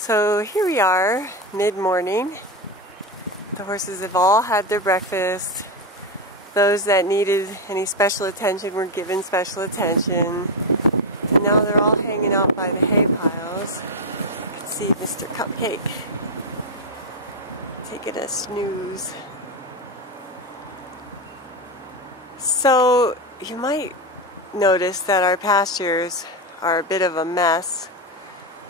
So here we are, mid-morning. The horses have all had their breakfast. Those that needed any special attention were given special attention. And now they're all hanging out by the hay piles. You can see Mr. Cupcake taking a snooze. So you might notice that our pastures are a bit of a mess.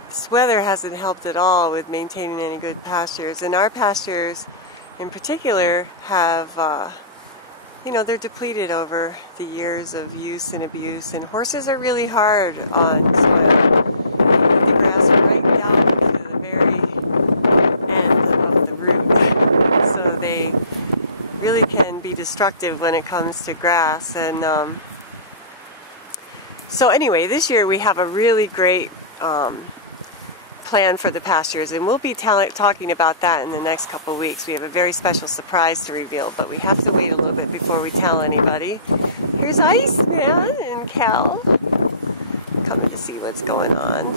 This weather hasn't helped at all with maintaining any good pastures, and our pastures in particular have, they're depleted over the years of use and abuse, and horses are really hard on soil. They put the grass right down to the very end of the root, so they really can be destructive when it comes to grass. And so anyway, this year we have a really great plan for the pastures, and we'll be talking about that in the next couple of weeks. We have a very special surprise to reveal, but we have to wait a little bit before we tell anybody. Here's Iceman and Cal coming to see what's going on.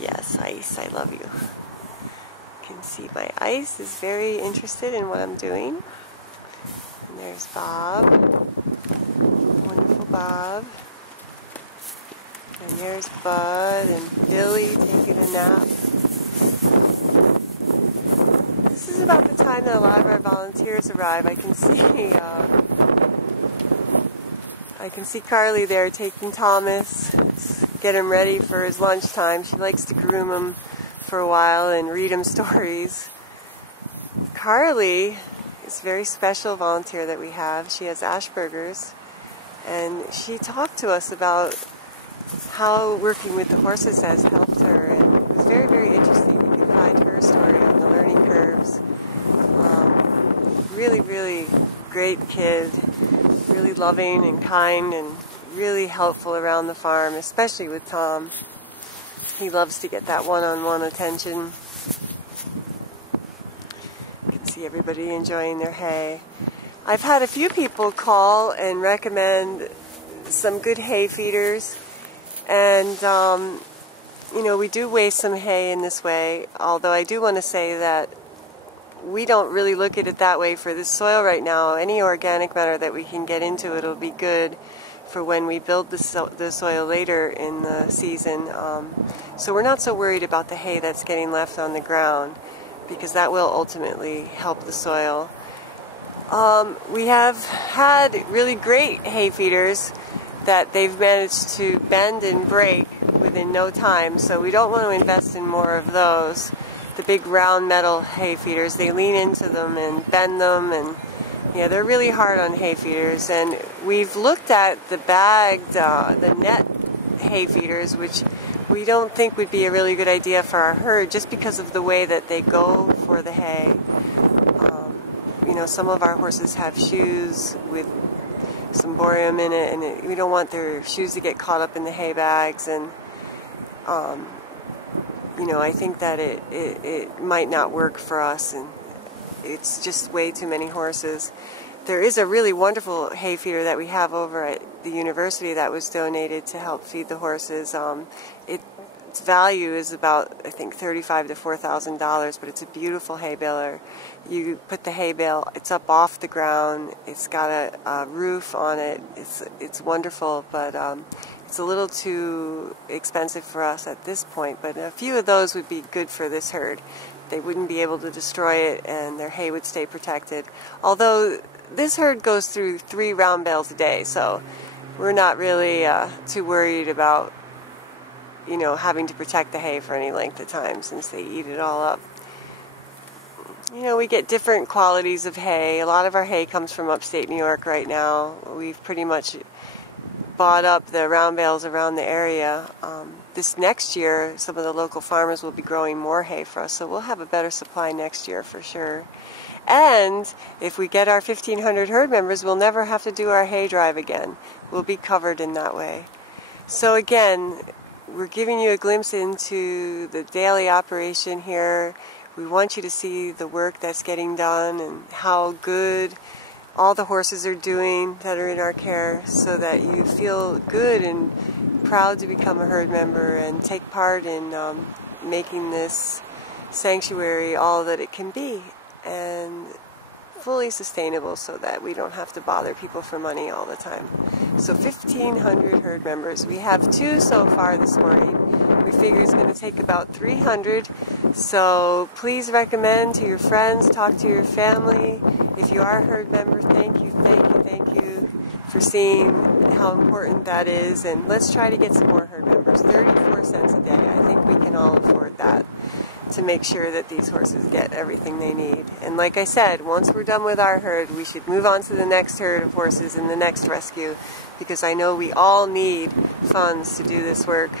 Yes, Ice, I love you. You can see my Ice is very interested in what I'm doing. And there's Bob, wonderful Bob. And there's Bud and Billy taking a nap. This is about the time that a lot of our volunteers arrive. I can see Carly there taking Thomas, get him ready for his lunchtime. She likes to groom him for a while and read him stories. Carly is a very special volunteer that we have. She has Asperger's, and she talked to us about how working with the horses has helped her, and it was very, very interesting. You can find her story on the learning curves. Really, really great kid, really loving and kind and really helpful around the farm, especially with Tom. He loves to get that one-on-one attention. You can see everybody enjoying their hay. I've had a few people call and recommend some good hay feeders. And, we do waste some hay in this way, although I do want to say that we don't really look at it that way for this soil right now. Any organic matter that we can get into it will be good for when we build the soil later in the season. So we're not so worried about the hay that's getting left on the ground, because that will ultimately help the soil. We have had really great hay feeders that they've managed to bend and break within no time, so we don't want to invest in more of those. The big round metal hay feeders, they lean into them and bend them, and they're really hard on hay feeders. And we've looked at the bagged, the net hay feeders, which we don't think would be a really good idea for our herd, just because of the way that they go for the hay. Some of our horses have shoes with some borium in it, and we don't want their shoes to get caught up in the hay bags, and I think that it might not work for us, and it's just way too many horses. There is a really wonderful hay feeder that we have over at the university that was donated to help feed the horses. Its value is about, I think, $3,500 to $4,000, but it's a beautiful hay baler. You put the hay bale, it's up off the ground, it's got a roof on it, it's wonderful, but it's a little too expensive for us at this point, but a few of those would be good for this herd. They wouldn't be able to destroy it, and their hay would stay protected. Although this herd goes through 3 round bales a day, so we're not really too worried about having to protect the hay for any length of time, since they eat it all up. We get different qualities of hay. A lot of our hay comes from upstate New York right now. We've pretty much bought up the round bales around the area. This next year, some of the local farmers will be growing more hay for us, so we'll have a better supply next year for sure. And if we get our 1,500 herd members, we'll never have to do our hay drive again. We'll be covered in that way. So again, we're giving you a glimpse into the daily operation here. We want you to see the work that's getting done and how good all the horses are doing that are in our care, so that you feel good and proud to become a herd member and take part in making this sanctuary all that it can be, and fully sustainable so that we don't have to bother people for money all the time. So 1,500 herd members. We have 2 so far this morning. We figure it's going to take about 300. So please recommend to your friends, talk to your family. If you are a herd member, thank you for seeing how important that is. And let's try to get some more herd members. 34 cents a day. I think we can all afford that, to make sure that these horses get everything they need. And like I said, once we're done with our herd, we should move on to the next herd of horses and the next rescue, because I know we all need funds to do this work.